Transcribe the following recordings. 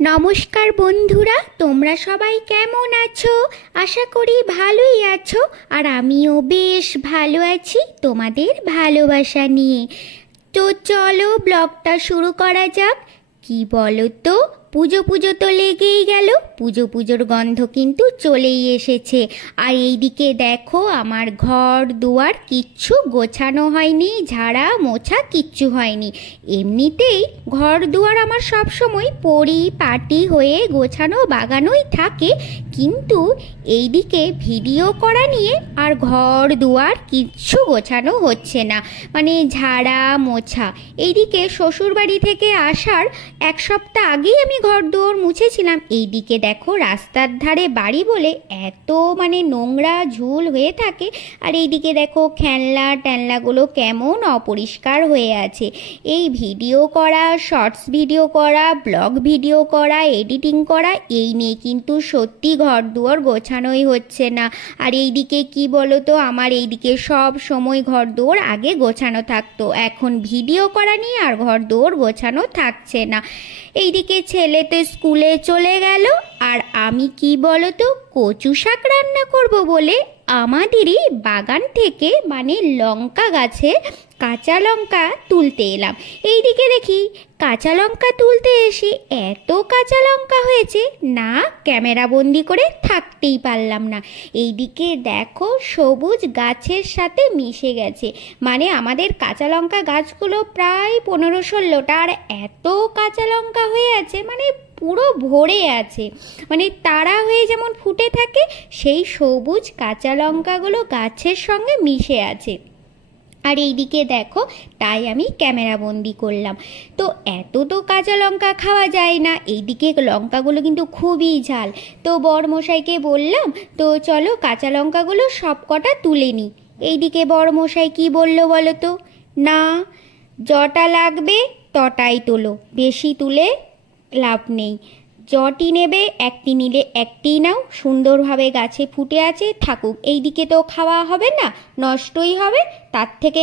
নমস্কার বন্ধুরা, তোমরা সবাই কেমন আছো? আশা করি ভালোই আছো। আর আমিও বেশ ভালো আছি তোমাদের ভালোবাসা নিয়ে। তো চলো ব্লগটা শুরু করা যাক। কি বলো তো, পুজো পুজো তো লেগেই গেল, পুজোর গন্ধ কিন্তু চলেই এসেছে। আর এইদিকে দেখো, আমার ঘর দুয়ার কিচ্ছু গোছানো হয়নি, ঝাড়া মোছা কিচ্ছু হয়নি। এমনিতেই ঘর দুয়ার আমার সবসময় পরিপাটি হয়ে গোছানো বাগানোই থাকে, কিন্তু এইদিকে ভিডিও করা নিয়ে আর ঘর দুয়ার কিচ্ছু গোছানো হচ্ছে না, মানে ঝাড়া মোছা। এইদিকে শ্বশুরবাড়ি থেকে আসার এক সপ্তাহ আগেই আমি ঘর দুয়ার মুছেছিলাম। এইদিকে দেখো, রাস্তার ধারে বাড়ি বলে এত নোংরা ঝুল হয়ে থাকে। আর এইদিকে দেখো ট্যানলাগুলো কেমন অপরিষ্কার হয়ে আছে। এই ভিডিও করা, শর্টস ভিডিও করা, ব্লগ ভিডিও করা, এডিটিং করা, এই নিয়ে কিন্তু সত্যি ঘর দুয়ার গোছানোই হচ্ছে না। আর এইদিকে কি বলো তো, আমার এইদিকে সব সময় ঘর দুয়ার আগে গোছানো থাকতো, এখন ভিডিও করা নিয়ে আর ঘর দুয়ার গোছানো থাকছে না। এইদিকে ছেলে তো স্কুলে চলে গেল, আর আমি কি বলো তো, কচু শাক রান্না করব বলে আমাদেরই বাগান থেকে লঙ্কা গাছে কাঁচা লঙ্কা তুলতে এলাম। এইদিকে দেখি কাঁচা লঙ্কা তুলতে এসে এত কাঁচা লঙ্কা হয়েছে না, ক্যামেরা বন্দি করে থাকতেই পারলাম না। এইদিকে দেখো, সবুজ গাছের সাথে মিশে গেছে, আমাদের কাঁচা লঙ্কা গাছগুলো প্রায় 15-16টা, আর এত কাঁচা লঙ্কা হয়ে আছে, পুরো ভরে আছে, তারা হয়ে যেমন ফুটে থাকে, সেই সবুজ কাঁচা লঙ্কাগুলো গাছের সঙ্গে মিশে আছে। আর এইদিকে দেখো, তাই আমি ক্যামেরা বন্দি করলাম। তো এত তো কাঁচা লঙ্কা খাওয়া যায় না, এইদিকে লঙ্কাগুলো কিন্তু খুবই ঝাল। তো বরমশাইকে বললাম, তো চলো কাঁচা লঙ্কাগুলো সব কটা তুলে নিই। এইদিকে বরমশাই কি বললো বলো তো, না, যটা লাগবে তটাই তোলো, বেশি তুলে লাভ নেই, যটি নেবে একটি নিলে একটি নাও, সুন্দরভাবে গাছে ফুটে আছে থাকুক, এইদিকে তো খাওয়া হবে না, নষ্টই হবে, তার থেকে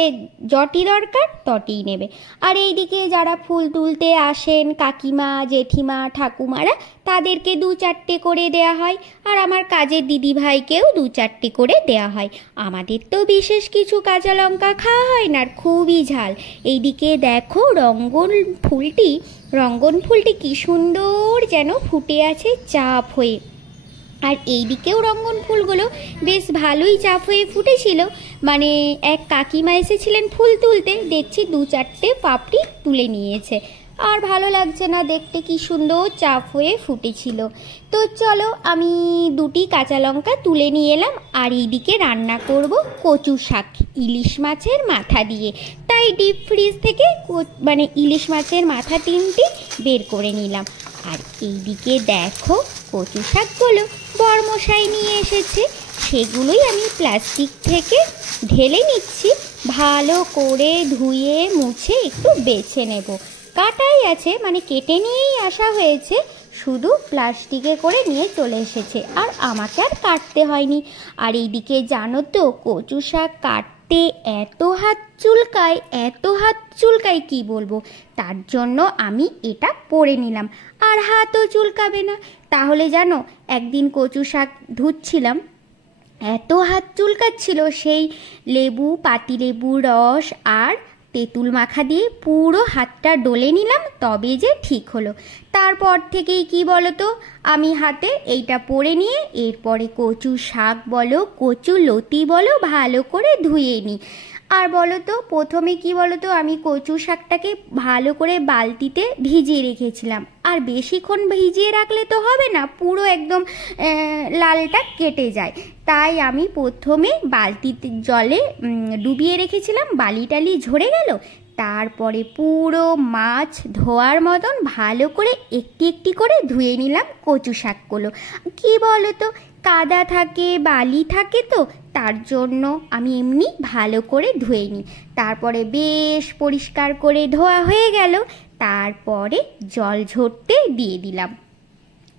যটি দরকার তটিই নেবে। আর এইদিকে যারা ফুল তুলতে আসেন, কাকিমা, জেঠিমা, ঠাকুমারা, তাদেরকে 2-4টে করে দেয়া হয়, আর আমার কাজের দিদি ভাইকেও 2-4টে করে দেয়া হয়। আমাদের তো বিশেষ কিছু কাঁচা লঙ্কা খাওয়া হয় না, আর খুবই ঝাল। এইদিকে দেখো, রঙ্গন ফুলটি কি সুন্দর যেন ফুটে আছে চাপ হয়ে। আর এইদিকেও রঙ্গন ফুলগুলো বেশ ভালোই চাপ হয়ে ফুটেছিল। এক কাকিমা এসেছিলেন ফুল তুলতে, দেখছি 2-4টে পাপড়ি তুলে নিয়েছে, আর ভালো লাগছে না দেখতে, কি সুন্দর চাপ হয়ে ফুটেছিল। তো চলো, আমি 2টি কাঁচা লঙ্কা তুলে নিয়ে এলাম। আর এইদিকে রান্না করব কচু শাক ইলিশ মাছের মাথা দিয়ে, তাই ডিপ ফ্রিজ থেকে ইলিশ মাছের মাথা 3টি বের করে নিলাম। আর এইদিকে দেখো, কচু শাকগুলো বরমশাই নিয়ে এসেছে, সেগুলোই আমি প্লাস্টিক থেকে ঢেলে নিচ্ছি, ভালো করে ধুয়ে মুছে একটু বেছে নেব। কাটাই আছে, কেটে নিয়েই আসা হয়েছে, শুধু প্লাস্টিকে করে নিয়ে চলে এসেছে, আর আমাকে আর কাটতে হয়নি। আর এইদিকে জানো তো, কচু শাক কাটতে এত হাত চুলকায় কি বলবো, তার জন্য আমি এটা পরে নিলাম, আর হাতও চুলকাবে না। তাহলে জানো, একদিন কচু শাক ধুচ্ছিলাম, এত হাত চুলকাচ্ছিল, সেই পাতিলেবু রস আর তেঁতুল মাখা দিয়ে পুরো হাতটা ডলে নিলাম, তবে যে ঠিক হলো। তারপর থেকেই কি বলতো, আমি হাতে এইটা পরে নিয়ে এরপরে কচু শাক বলো, কচু লতি বলো, ভালো করে ধুয়ে নিই। আর বলো তো, প্রথমে কি বলো তো, আমি কচু শাকটাকে ভালো করে বালতিতে ভিজিয়ে রেখেছিলাম, আর বেশিক্ষণ ভিজিয়ে রাখলে তো হবে না, পুরো একদম লালটা কেটে যায়, তাই আমি প্রথমে বালতিতে জলে ডুবিয়ে রেখেছিলাম, বালি ঝরে গেল, তারপরে পুরো মাছ ধোয়ার মতন ভালো করে একটি একটি করে ধুয়ে নিলাম কচু শাকগুলো। কি বলো তো, কাদা থাকে, বালি থাকে, তো তার জন্য আমি এমনি ভালো করে ধুয়ে নিই। তারপরে বেশ পরিষ্কার করে ধোয়া হয়ে গেল, তারপরে জল ঝরতে দিয়ে দিলাম।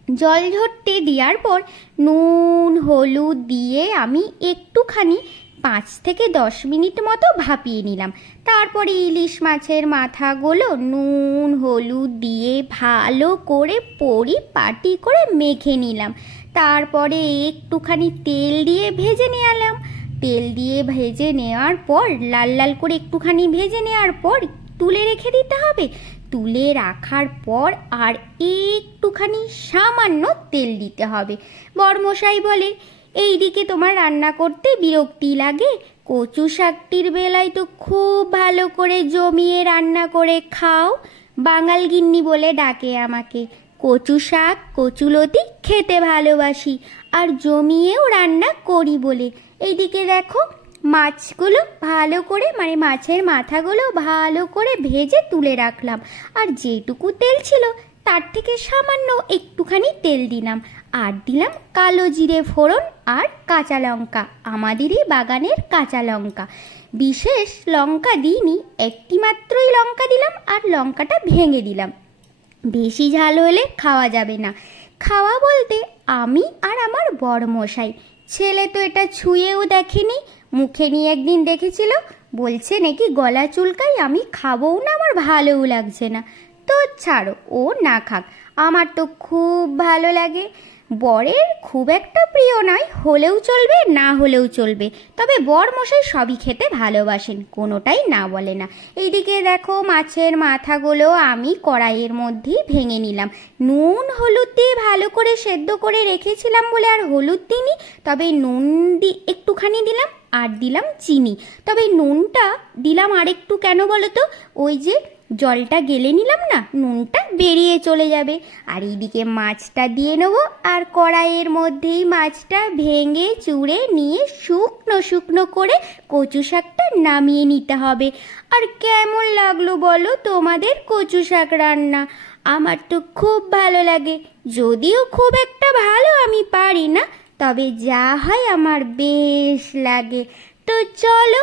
জল ঝরতে দেওয়ার পর নুন হলুদ দিয়ে আমি একটুখানি 5 থেকে 10 মিনিট মতো ভাপিয়ে নিলাম। তারপরে ইলিশ মাছের মাথাগুলো নুন হলুদ দিয়ে ভালো করে পরিপাটি করে মেখে নিলাম। তারপরে একটুখানি তেল দিয়ে ভেজে নিলাম। তেল দিয়ে ভেজে নেওয়ার পর লাল লাল করে একটুখানি ভেজে নেওয়ার পর তুলে রেখে দিতে হবে। তুলে রাখার পর আর একটুখানি সামান্য তেল দিতে হবে। বড়মশাই বলে, এইদিকে তোমার রান্না করতে বিরক্তি লাগে, কচু শাকটির বেলায় তো খুব ভালো করে জমিয়ে রান্না করে খাও। বাঙাল গিন্নি বলে ডাকে আমাকে। কচু শাক কচুলতি খেতে ভালোবাসি আর জমিয়েও রান্না করি বলে। এইদিকে দেখো, মাছগুলো ভালো করে মাছের মাথাগুলো ভালো করে ভেজে তুলে রাখলাম। আর যেটুকু তেল ছিল তার থেকে সামান্য একটুখানি তেল দিলাম। আর দিলাম কালো জিরে ফোড়ন আর কাঁচা লঙ্কা, আমাদেরই বাগানের কাঁচা লঙ্কা। বিশেষ লঙ্কা দিইনি, একটি মাত্রই লঙ্কা দিলাম আর লঙ্কাটা ভেঙে দিলাম। বেশি ঝাল হলে খাওয়া যাবে না। খাওয়া বলতে আমি আর আমার বড়মশাই। ছেলে তো এটা ছুঁয়েও দেখেনি, মুখে নিয়ে একদিন দেখেছিল, বলছে নাকি গলা চুলকাই, আমি খাবও না, আমার ভালোও লাগছে না। তো ছাড়ো, ও না খাক, আমার তো খুব ভালো লাগে। বরের খুব একটা প্রিয় নয়, হলেও চলবে না হলেও চলবে, তবে বরমশাই সবই খেতে ভালোবাসেন, কোনোটাই না বলে না। এইদিকে দেখো, মাছের মাথাগুলো আমি কড়াইয়ের মধ্যেই ভেঙে নিলাম। নুন হলুদ দিয়ে ভালো করে সেদ্ধ করে রেখেছিলাম বলে আর হলুদ দিইনি, তবে নুন একটুখানি দিলাম আর দিলাম চিনি। তবে নুনটা দিলাম আর একটু, কেন বলো তো, ওই যে জলটা গেলে নিলাম না, নুনটা বেরিয়ে চলে যাবে। আর এইদিকে মাছটা দিয়ে নেবো, আর কড়াইয়ের মধ্যেই মাছটা ভেঙে চুড়ে নিয়ে শুকনো শুকনো করে কচু শাকটা নামিয়ে নিতে হবে। আর কেমন লাগলো বলো তোমাদের কচু শাক রান্না? আমার তো খুব ভালো লাগে, যদিও খুব একটা ভালো আমি পারি না, তবে যা হয় আমার বেশ লাগে। তো চলো,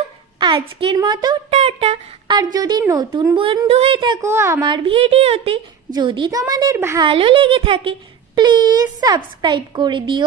আজকের মতো টাটা। আর যদি নতুন বন্ধু হয়ে থাকো আমার ভিডিওতে, যদি তোমাদের ভালো লেগে থাকে, প্লিজ সাবস্ক্রাইব করে দিও।